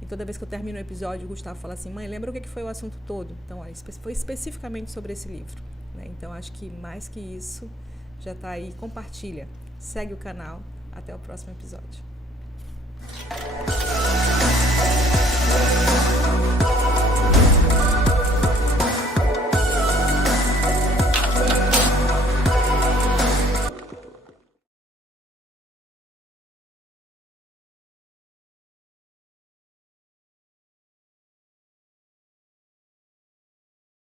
E toda vez que eu termino o episódio, o Gustavo fala assim, mãe, lembra o que foi o assunto todo? Então, olha, foi especificamente sobre esse livro, né? Então, acho que mais que isso, já está aí. Compartilha, segue o canal. Até o próximo episódio.